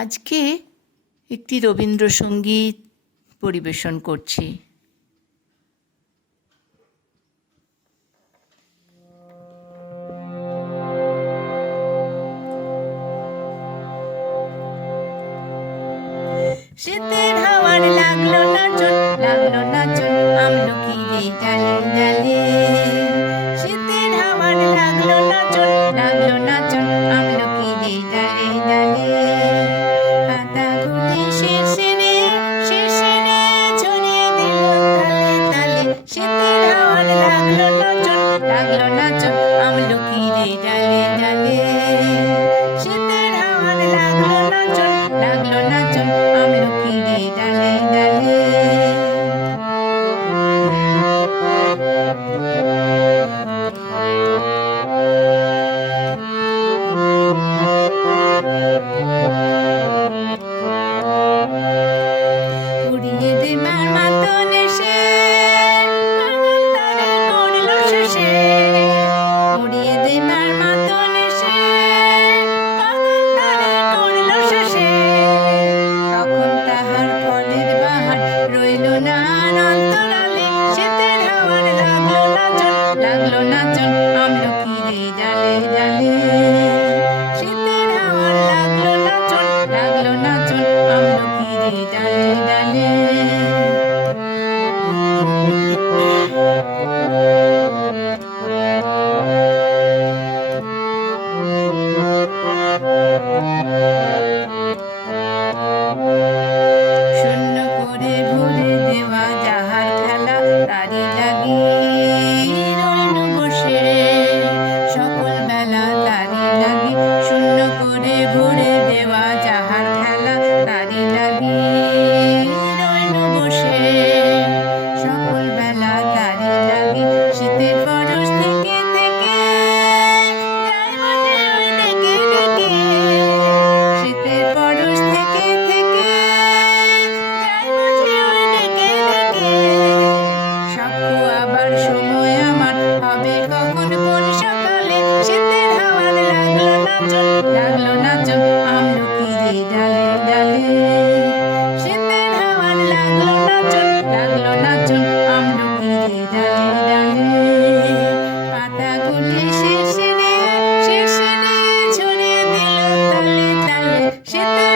আজকে একটি রবীন্দ্রসঙ্গীত পরিবেশন করছি। শীতের হাওয়ার লাগলো নাচন, আমলকি রে ডালে ডালে। শীতের হাওয়ার লাগলো নাচন, আমলকি রে ডালে ডালে। পাতাগুলি শিরশিরে শিরশিরে ঝরিয়ে দিল তালে তালে। শীতের হাওয়ার লাগলো নাচন, আমলকি রে ডালে ডালে। শীতের হাওয়ার লাগলো নাচন, আমলকি রে ডালে ডালে। উড়িয়ে দে মার মাতন এসে কাঙাল তারে করলো শেষে। উড়িয়ে দে মার মাতন এসে কাঙাল তারে করলো শেষে। তখন তাহার ফলের বাহার রইল না আর অন্তরালে। শীতের হাওয়ার লাগলো নাচন, আমলকি রে ডালে ডালে। শীতের হাওয়ার লাগলো নাচন, আমলকি রে ডালে ডালে। শূন্য করে ভরে দেওয়া যাহার খেলা তারি লাগি রইল বসে সকল বেলা তারি লাগি। শূন্য করে ভরে দেওয়া যাহার খেলা তারি লাগি রইল বসে সকল বেলা তারি লাগি। শীতের পরশ থেকে থেকে যায় মনে ওই ডেকে ডেকে। শীতের পরশ থেকে থেকে যায় মনে ওই ডেকে ডেকে। সাক্ষ্য আবার সময় আমার হবে কখন কোন সকালে। শীতের হাওয়ার লাগলো নাচন, আমলকি রে ডালে ডালে। শীতের হাওয়ার লাগলো নাচন, আমলকি রে ডালে ডালে। পাতাগুলি শিরশিরে শিরশিরে ঝরিয়ে দিল তালে তালে। শীতের